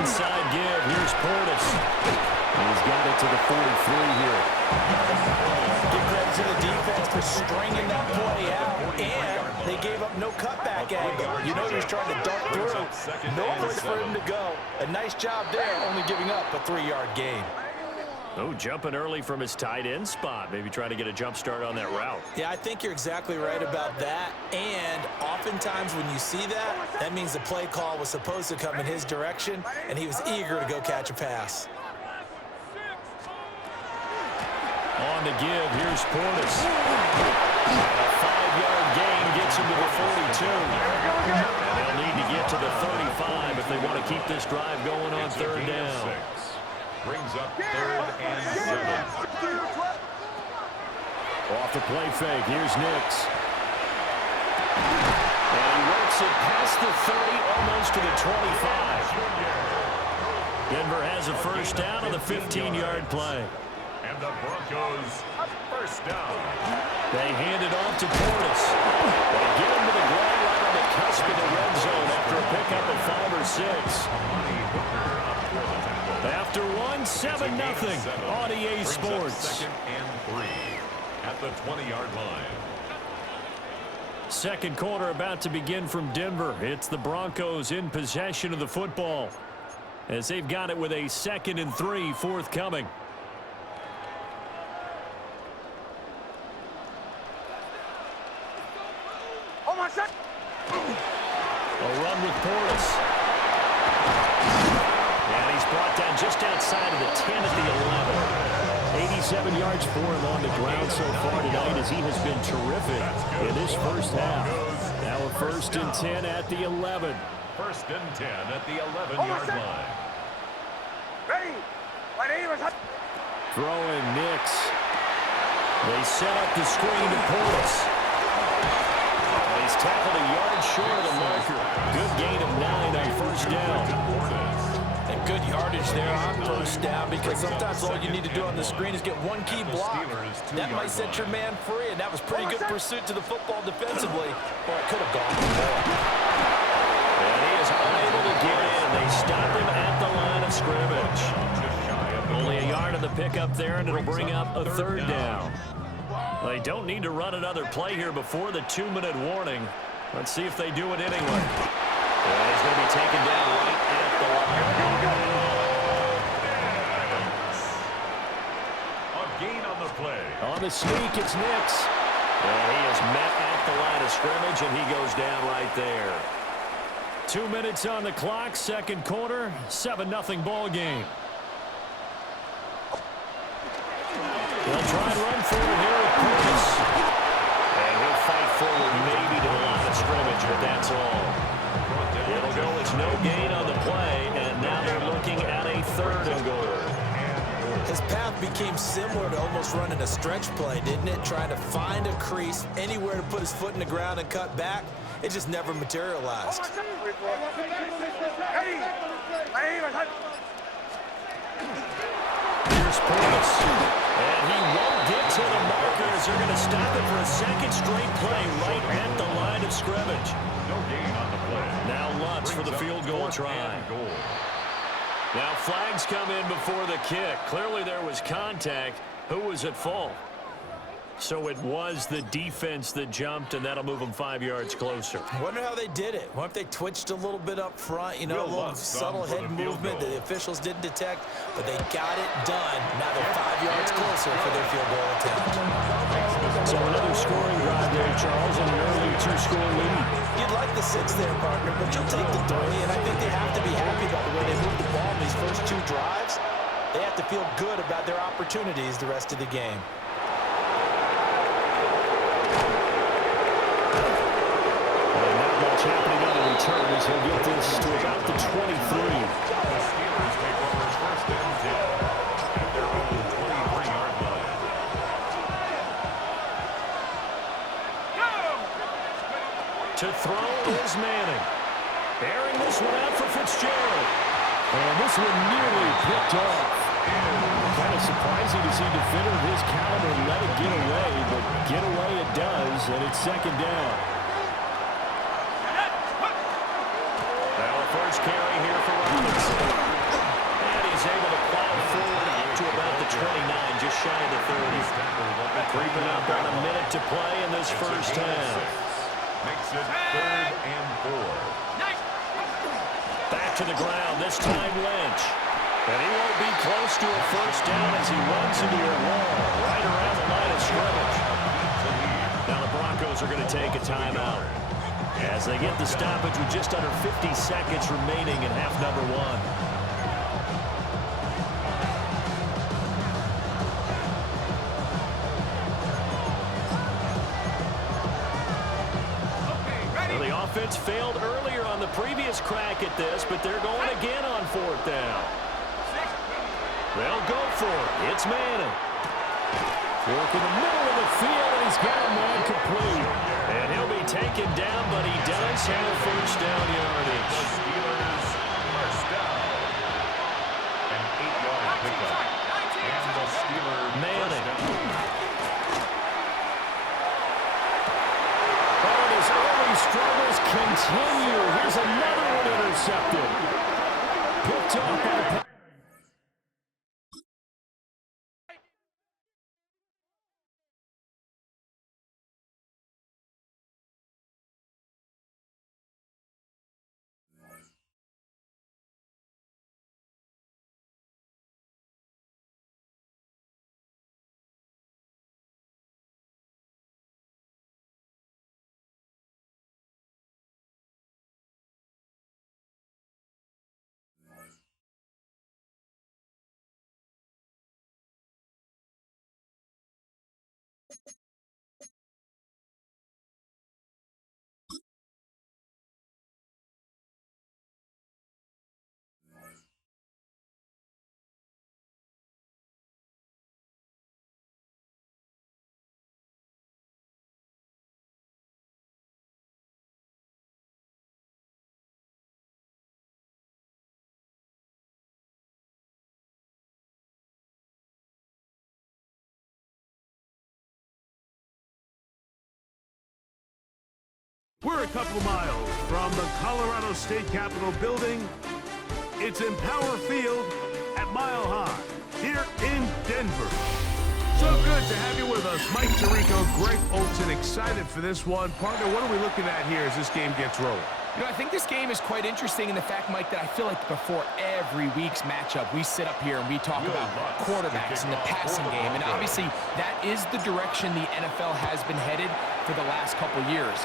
inside give. Here's Portis. He's got it to the 43 here. Give credit to the defense for stringing that play out, and they gave up no cutback angle. You know he was trying to dart through. No place for him to go. A nice job there, only giving up a 3-yard gain. Oh, jumping early from his tight end spot. Maybe trying to get a jump start on that route. Yeah, I think you're exactly right about that. And oftentimes when you see that, that means the play call was supposed to come in his direction, and he was eager to go catch a pass. On to give. Here's Portis. A 5-yard gain gets him to the 42. And they'll need to get to the 35 if they want to keep this drive going on third down. Brings up 3rd and 7. Off the play fake. Here's Nix. And he works it past the 30, almost to the 25. Denver has a first down on the 15-yard play. And the Broncos first down. They hand it off to Portis. They get him to the ground line on the cusp of the red zone after a pickup of 5 or 6. After 1, 7-0 on EA Sports. 2nd and 3 at the 20-yard line. Second quarter about to begin from Denver. It's the Broncos in possession of the football as they've got it with a 2nd and 3 forthcoming. A run with Portis. And he's brought down just outside of the 10 at the 11. 87 yards for him on the ground so far tonight as he has been terrific in this first half. Now a 1st and 10 at the 11. 1st and 10 at the 11-yard line. Throwing Nix. They set up the screen to Portis. He's tackled a yard short of the marker. Good gain of 9 on first down. And good yardage there on first down, because sometimes all you need to do on the screen is get one key block. That might set your man free, and that was pretty good pursuit to the football defensively. Well, it could have gone for more. And he is unable to get in. They stop him at the line of scrimmage. Only a yard of the pickup there, and it'll bring up a 3rd down. They don't need to run another play here before the 2-minute warning. Let's see if they do it anyway. And he's going to be taken down right at the line. A gain on the play. On the sneak, it's Nix. And he is met at the line of scrimmage, and he goes down right there. 2 minutes on the clock, second quarter, 7-0 ball game. They'll try and run forward here with Portis. And he'll fight forward maybe to the line of scrimmage, but that's all. It'll go, it's no gain on the play, and now they're looking at a 3rd and goal. His path became similar to almost running a stretch play, didn't it? Trying to find a crease, anywhere to put his foot in the ground and cut back. It just never materialized. Here's Portis. And he won't get to the markers. They're going to stop it for a 2nd straight play right at the line of scrimmage. No gain on the play. Now Lutz for the field goal try. Now flags come in before the kick. Clearly there was contact. Who was at fault? So it was the defense that jumped, and that'll move them 5 yards closer. I wonder how they did it. What if they twitched a little bit up front, you know, a little subtle head movement that the officials didn't detect, but they got it done. Now they're 5 yards closer for their field goal attempt. So another scoring drive there, Charles, and an early 2-score lead. You'd like the 6 there, partner, but you'll take the 3, and I think they have to be happy about the way they moved the ball in these first 2 drives. They have to feel good about their opportunities the rest of the game. Happening on the return as he'll get this to about the 23. The Steelers take over 1st and 10 at their own 23-yard line. To throw is Manning. Bearing this one out for Fitzgerald. And this one nearly picked off. Kind of surprising to see a defender of his caliber let it get away, but get away it does, and it's 2nd down. Now a first carry here for Robinson. to about the 29, just shy of the 30. Creeping up on a minute to play in this first half. Makes it 3rd and 4. Back to the ground, this time Lynch. And he won't be close to a first down as he runs into a wall right around the line of scrimmage. Now the Broncos are going to take a timeout as they get the stoppage with just under 50 seconds remaining in half number 1. Offense failed earlier on the previous crack at this, but they're going again on 4th down. They'll go for it. It's Manning. Work in the middle of the field, and he's got a man complete. And he'll be taken down, but he does have first down yardage. The Steelers first down. An 8-yard pickup. And the Steelers Manning. first down. Struggles continue. Here's another one intercepted. Picked off by... We're a couple miles from the Colorado State Capitol building. It's Empower Field at Mile High here in Denver. So good to have you with us. Mike Tirico, Greg Olsen, excited for this one. Partner, what are we looking at here as this game gets rolling? You know, I think this game is quite interesting in the fact, Mike, that I feel like before every week's matchup, we sit up here and we talk about quarterbacks and the passing game. And obviously, that is the direction the NFL has been headed for the last couple years.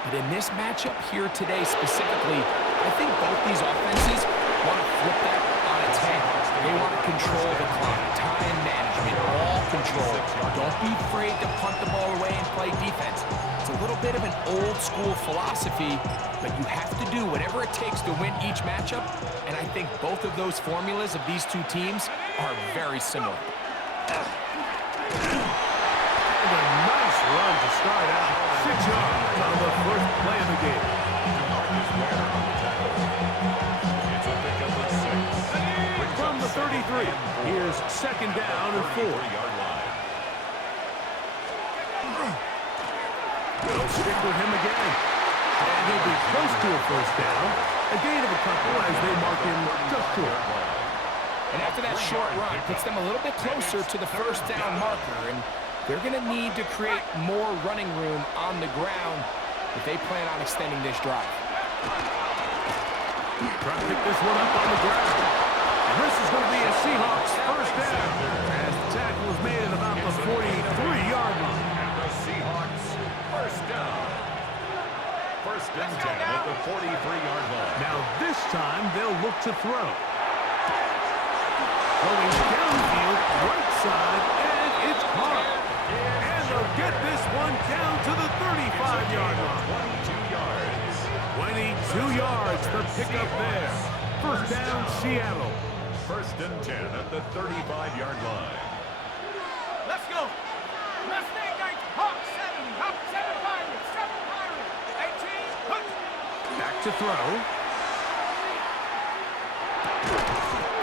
But in this matchup here today specifically, I think both these offenses want to flip that on its head. They want to control the clock, time management, ball control. Don't be afraid to punt the ball away and play defense. It's a little bit of an old-school philosophy, but you have to do whatever it takes to win each matchup, and I think both of those formulas of these two teams are very similar. And a nice run to start out. 6 yards on the first play of the game. It's a pickup of 6. From the 33, here's 2nd down and 4. 4-yard line. They'll stick with him again. And he'll be close to a first down. A gain of a couple as they mark him just short. And after that short run, puts them a little bit closer to the first down marker. And they're going to need to create more running room on the ground if they plan on extending this drive. Trying to pick this one up on the ground. And this is going to be a Seahawks first down as the tackle is made at about the 43-yard line. And the Seahawks first down. First and 10 at the 43-yard line. Now this time they'll look to throw. Going downfield, right side, and it's caught. And they'll get this one down to the 35-yard line. 22 yards. 22 yards, the pickup there. First down, Seattle. First and 10 at the 35-yard line. Let's go. Mustang Knights, Hawk 7, Hawk 7 Pirates, 7 Pirates, 18, hook. Back to throw.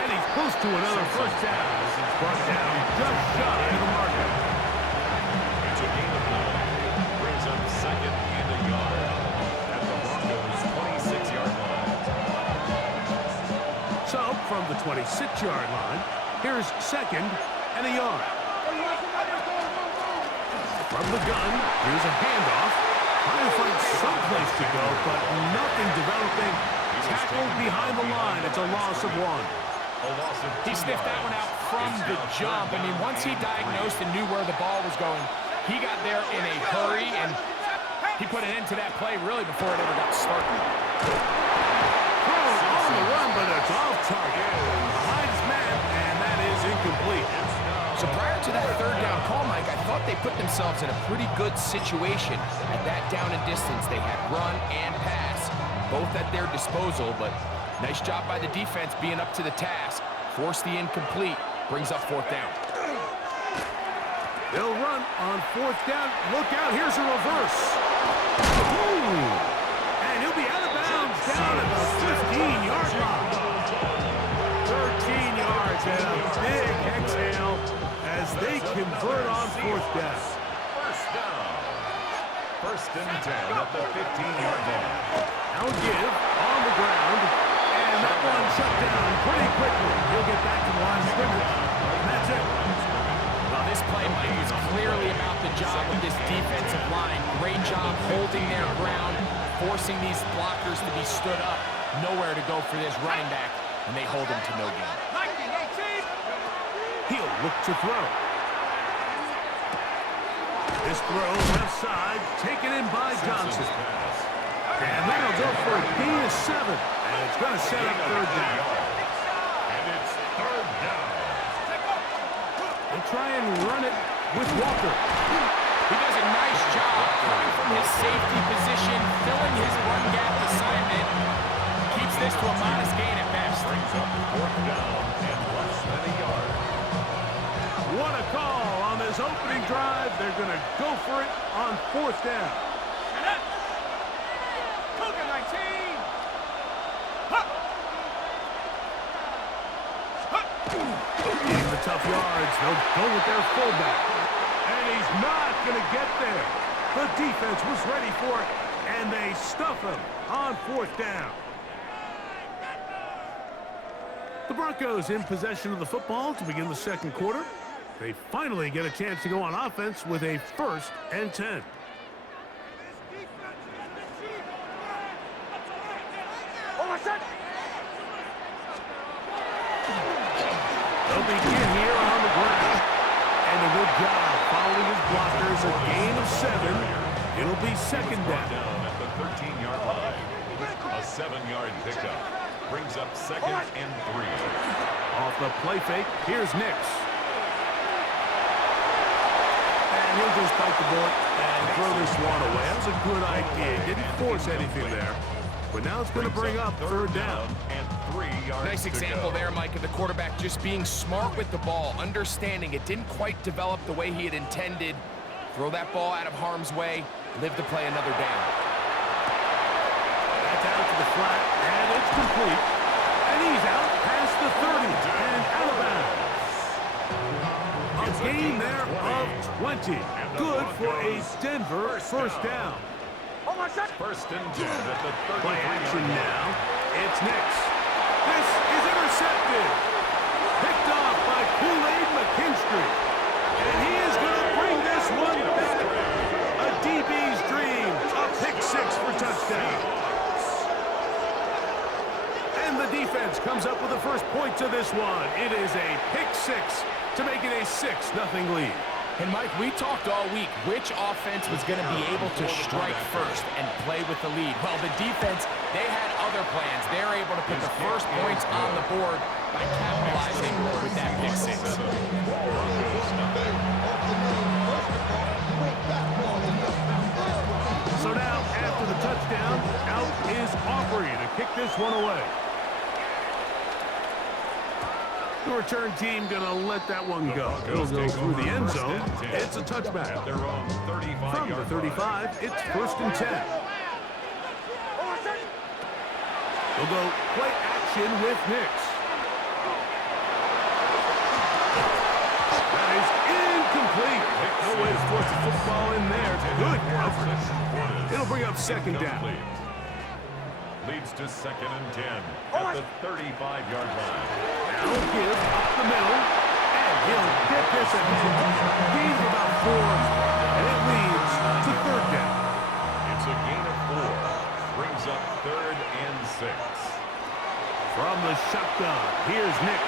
And he's close to another first down. He's brought down just shy of the marker. It's a gain of 9. Brings up 2nd and a yard at the Broncos' 26-yard line. So, from the 26-yard line, Here's 2nd and a yard. From the gun, here's a handoff. Trying to find someplace to go, but nothing developing. Tackled behind the line. It's a loss of 1. He sniffed that one out from the jump. I mean, once he diagnosed and knew where the ball was going, he got there in a hurry, and he put an end to that play really before it ever got started. Throw on the run, but it's off target. Behind his man, and that is incomplete. So prior to that 3rd down call, Mike, I thought they put themselves in a pretty good situation. At that down and distance, they had run and pass, both at their disposal, but nice job by the defense being up to the task. Forced the incomplete, brings up 4th down. They'll run on 4th down. Look out, here's a reverse. Ooh. And he'll be out of bounds down at the 15-yard line. 13 yards and a big exhale as they convert on 4th down. First and 10 at the 15-yard line. Now give on the ground, and that one shut down pretty quickly. He'll get back to the line of scrimmage, and that's it. Well, this play, Mike, is clearly about the job of this defensive line. Great job holding their ground, forcing these blockers to be stood up. Nowhere to go for this running back, and they hold him to no gain. He'll look to throw. This throw left side, taken in by Johnson. And that'll go for a gain of 7. And it's going to set up 3rd down. And it's 3rd down. They'll try and run it with Walker. He does a nice job coming from his safety position, filling his run gap assignment. Keeps this to a modest gain at best. Brings up 4th down and less than a yard. What a call on this opening drive. They're going to go for it on 4th down. Getting the tough yards. They'll go with their fullback. And he's not going to get there. The defense was ready for it, and they stuff him on 4th down. The Broncos in possession of the football to begin the 2nd quarter. They finally get a chance to go on offense with a 1st and 10. They'll begin here on the ground. And a good job following his blockers. A gain of 7. It'll be 2nd down. Down at the 13-yard line. A 7-yard pickup. Brings up 2nd and 3. Off the play fake, here's Nix. And he'll just bite the bullet and throw this one away. That was a good idea. Didn't force anything there. But now it's going to bring up 3rd down. And 3 yards. Nice example there, Mike, of the quarterback just being smart with the ball, understanding it didn't quite develop the way he had intended. Throw that ball out of harm's way, live to play another down. That's out to the flat, and it's complete. And he's out past the 30 and out of bounds. A gain there of 20. Good for a Denver 1st down. 1st and 10 at the 33-yard Play action line. now. It's Nix. This is intercepted. Picked off by Kool-Aid McKinstry. And he is going to bring this one back. A DB's dream. A pick 6 for touchdown. And the defense comes up with the first points of this one. It is a pick 6 to make it a 6-0 lead. And, Mike, we talked all week which offense was going to be able to strike first and play with the lead. Well, the defense, they had other plans. They're able to put the first points on the board by capitalizing with that pick 6. So now, after the touchdown, out is Aubrey to kick this one away. The return team going to let that one go. It'll go through the end zone. It's a touchback. At their own 35-yard From the 35, it's 1st and 10. They'll go play action with Nix. That is incomplete. No way to force the football in there. Good coverage. It'll bring up 2nd down. Leads to 2nd and 10 at the 35-yard line. Now give up the middle. He'll get this ahead. Gains about 4, and it leads to third down. It's a gain of 4. Brings up 3rd and 6. From the shotgun, here's Nix.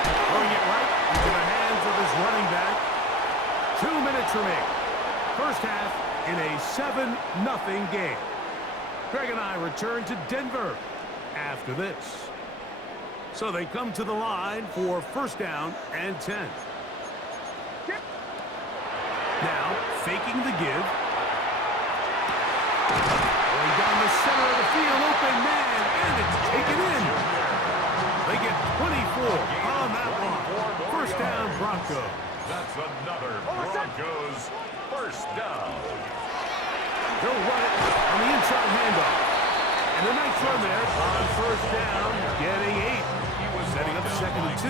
Throwing it right into the hands of his running back. 2 minutes remaining. First half in a 7-0 game. Greg and I return to Denver after this. So they come to the line for first down and 10. Now, faking the give. Going down the center of the field, open man, and it's taken in. They get 24 on that one. First down, Broncos. That's another Broncos first down. They'll run it on the inside handoff. And a nice run there on first down, getting 8. Setting up 2nd and 2.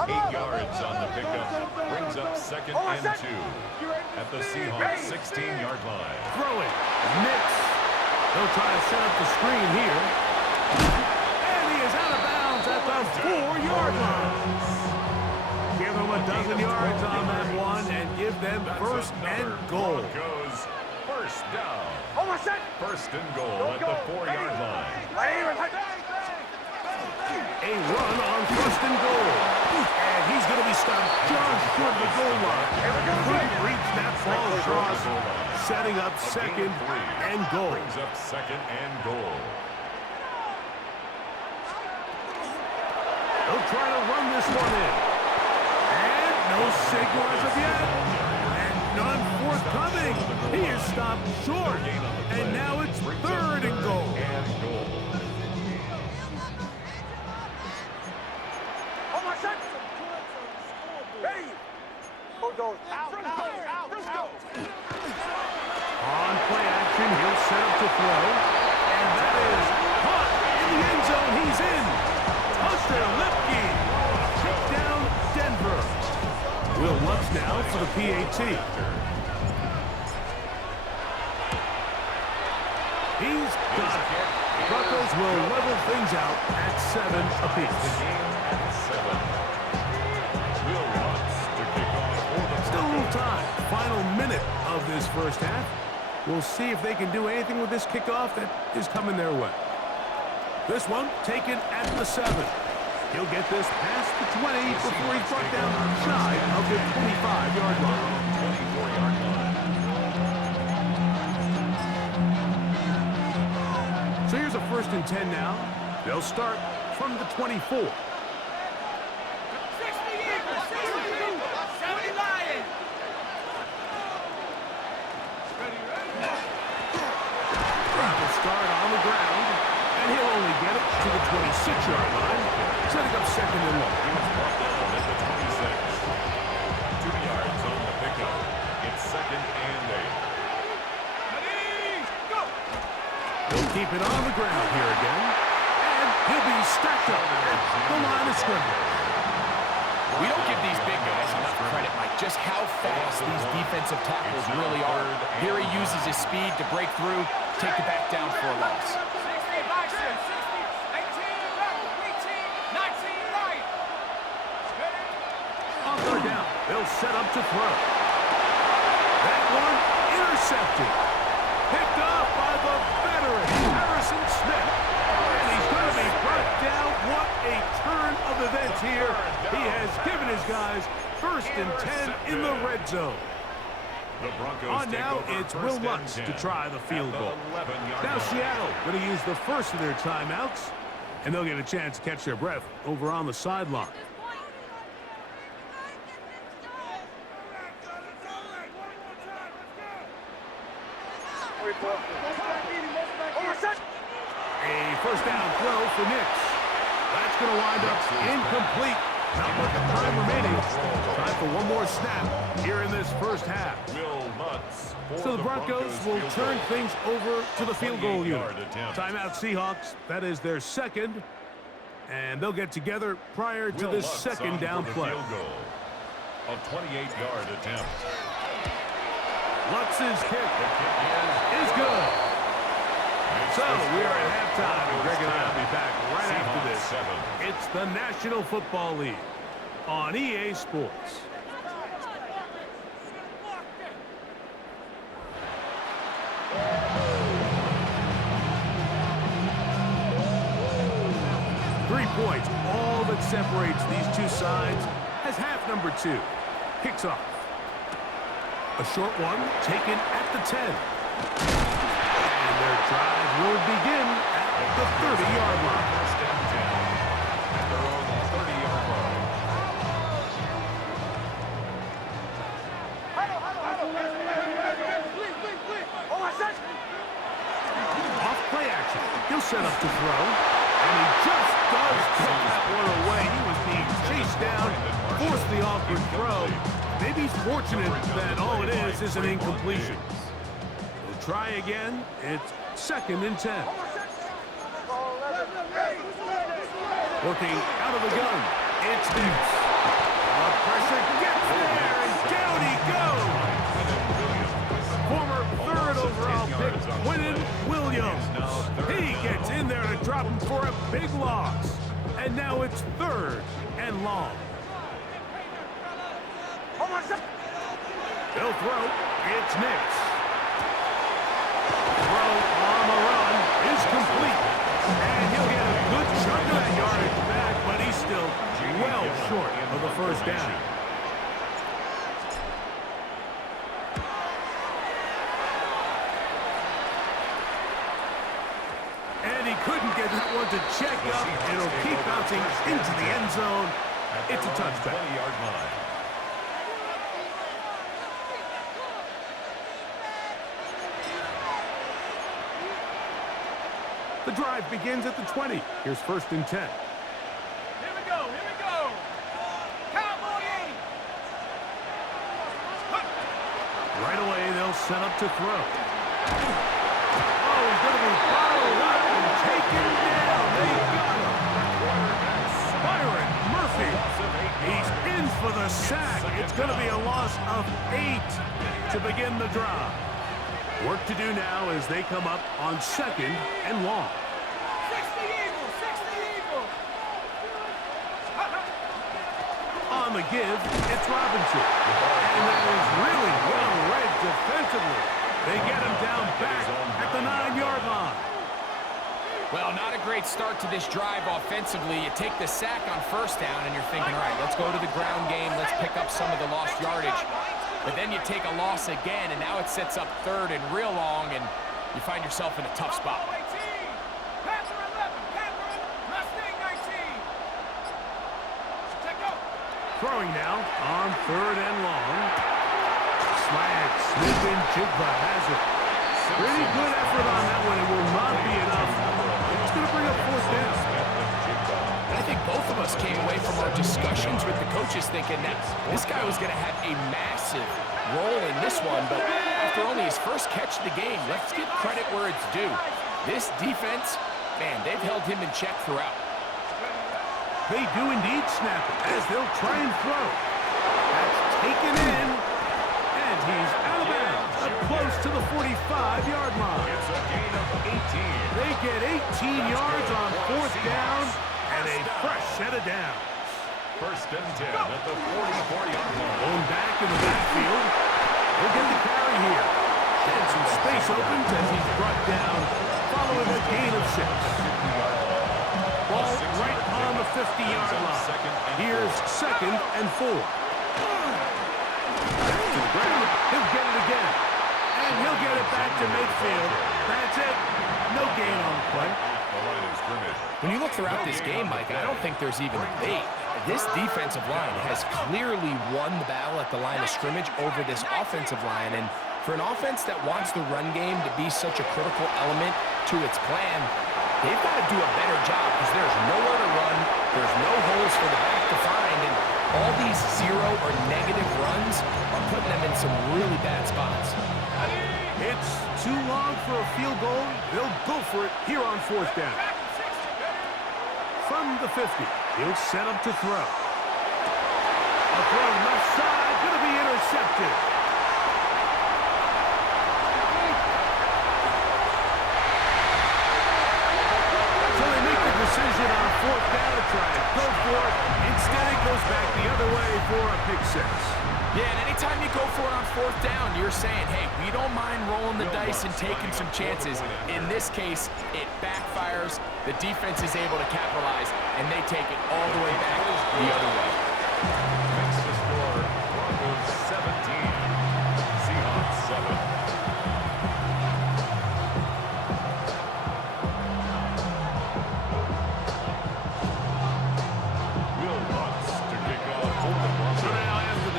8 yards on the pickup. Brings up 2nd and 2. At the Seahawks 16-yard line. Throwing. Nix. They'll try to set up the screen here. And he is out of bounds at the 4-yard line. Give them a dozen yards on that one and give them first and goal. Broncos first down. First and goal at the 4-yard line. A run on first and goal. And he's going to be stopped just short of the goal line. Couldn't reach that ball across. Setting up 2nd and goal. Brings up 2nd and goal. They'll try to run this one in. And no signal as of yet. And none forthcoming. He is stopped short. And now it's 3rd and goal. On play action, he'll set up to throw. And that is caught in the end zone. He's in. Hunter Lipke. Down Denver. Will Lutz now for the PAT. He's got it. Broncos will level things out at 7 apiece. Still a little time. Final minute of this first half. We'll see if they can do anything with this kickoff that is coming their way. This one taken at the 7. He'll get this past the 20 before he's brought down shy of the 25-yard line. 24-yard line. So here's a 1st and 10 now. They'll start from the 24. Start on the ground, and he'll only get it to the 26-yard line, setting up 2nd and long. He was brought down at the 26. 2 yards on the pickup. It's 2nd and 8. They'll keep it on the ground here again, and he'll be stacked up at the line of scrimmage. We don't give these big guys enough credit, Mike, just how fast these defensive tackles really are. Here he uses his speed to break through, take the back down for a loss. 60, 18, 19, right. On third down, they'll set up to throw. That one intercepted. Picked off by the veteran, Harrison Smith. And he's going to be brought down. What a turn of events here. He has given his guys 1st and 10 in the red zone. The Broncos On now, it's Will Lutz to try the field goal. Now Seattle going to use the first of their timeouts, and they'll get a chance to catch their breath over on the sideline. A first down throw for Nix. That's going to wind up incomplete. Not much time remaining. Time for one more snap here in this first half. So the Broncos will turn things over to the field goal unit. Timeout Seahawks. That is their 2nd. And they'll get together prior to this 2nd down play. A 28-yard attempt. Lutz's kick is good. So we are at halftime, and Greg and I will be back right after this. It's the National Football League on EA Sports. Points, all that separates these two sides, as half number 2 kicks off. A short one taken at the 10. And their drive will begin at the 30-yard line. First and 10 at their own 30-yard line. Off play action. He'll set up to throw. And he just does put that one away. He was being chased down, forced the awkward throw. Maybe he's fortunate that all it is an incompletion. We'll try again. It's 2nd and 10. Working out of the gun. It's Diggs. Pressure gets there, and down he goes. Former 3rd overall pick, Quinnen Williams. He gets in there to drop him for a big loss. And now it's 3rd and long. They'll throw. It's Nix. Throw on the run is complete. And he'll get a good chunk of that yardage back, but he's still well short of the first down. And he couldn't get that one to check up. It'll keep bouncing into the end zone. It's a touchback. 20-yard line. The drive begins at the 20. Here's 1st and 10. Here we go, here we go. Cowboy 80. Right away, they'll set up to throw. Oh, he's going to be bottled up and taken down. They got him. Byron Murphy. He's in for the sack. It's going to be a loss of 8 to begin the drive. Work to do now as they come up on 2nd and long. 60 Eagles, 60 Eagles. On the give, it's Robinson. And that is really well read defensively. They get him down back at the 9-yard line. Well, not a great start to this drive offensively. You take the sack on 1st down, and you're thinking, all right, let's go to the ground game. Let's pick up some of the lost yardage. But then you take a loss again, and now it sets up 3rd and real long, and you find yourself in a tough spot. Panther 11, Panther Mustang 19. Check out. Throwing now on 3rd and long. Slant, Smith and Jigba has it. Pretty good effort on that one. It will not be enough. It's going to bring up 4th down. And I think both of us came away from our discussions with the coaches thinking that this guy was going to have a massive role in this one, but after only his first catch of the game, let's give credit where it's due. This defense, man, they've held him in check throughout. They do indeed snap it as they'll try and throw. That's taken in, and he's out of bounds, up close to the 45-yard line. It's a gain of 18. They get 18 yards on 4th down, and a fresh set of downs. 1st and 10 at the 44-yard line. Going back in the backfield. He'll get the carry here. And some space opens as he's brought down following a gain of 6. Ball right on the 50-yard line. Here's 2nd and 4. Back to the ground. He'll get it again. And he'll get it back to midfield. That's it. No gain on the play. The line of scrimmage. When you look throughout this game, Mike, I don't think there's even debate. This defensive line has clearly won the battle at the line of scrimmage over this offensive line. And for an offense that wants the run game to be such a critical element to its plan, they've got to do a better job because there's nowhere to run, there's no holes for the back to find, and all these 0 or negative runs are putting them in some really bad spots. It's too long for a field goal. They'll go for it here on 4th down. From the 50, he'll set up to throw. A throw left side, going to be intercepted. pick six. Yeah, and anytime you go for it on fourth down, you're saying, hey, we don't mind rolling the dice and taking some chances. In this case, it backfires. The defense is able to capitalize, and they take it all the way back the other way. Makes the score Broncos 17, Seahawks 7.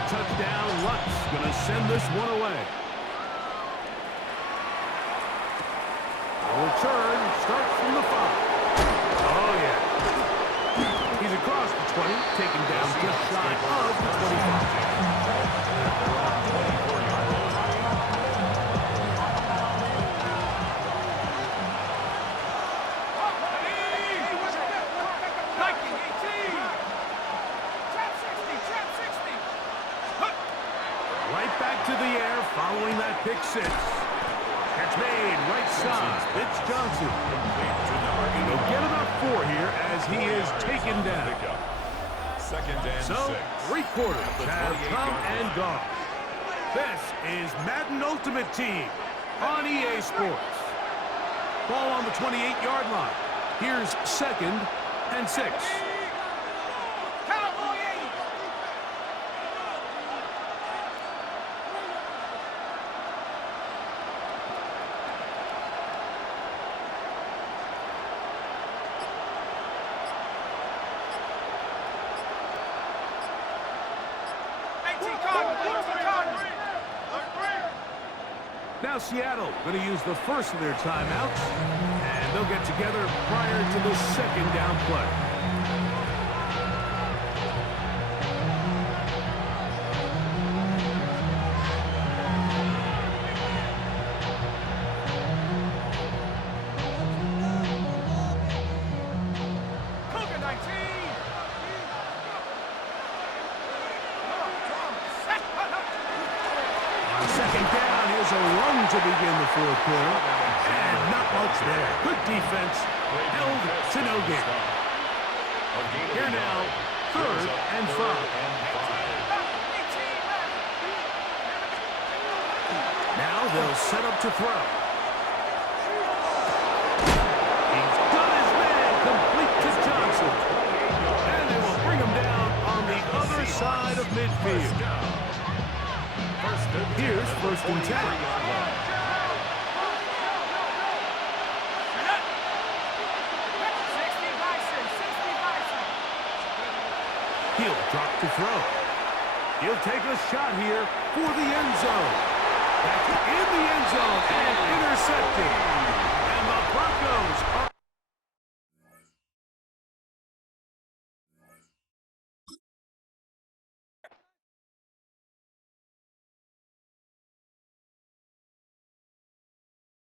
Touchdown, Lutz gonna send this one away. The return starts from the 5. Oh, yeah. He's across the 20, taken down just shy of the 18. Trap 60, trap 60. Right back to the air following that pick six. Catch made right side. It's Johnson. And he'll get about 4 here as he is taken down. Second and So, 6. 3 quarters have come and gone. This is Madden Ultimate Team on EA Sports. Ball on the 28-yard line. Here's 2nd and 6. Cowboy 80. Now Seattle going to use the first of their timeouts, and they'll get together prior to the 2nd down play. Cougar 19. On 2nd down, here's a run to begin the 4th quarter. And not much there. Good defense. Held to no gain. Here now, 3rd and 5. Now they'll set up to throw. He's got his man complete to Johnson. And they will bring him down on the other side of midfield. Here's 1st and 10. He'll drop to throw. He'll take a shot here for the end zone. That's in the end zone and intercepted. And the Broncos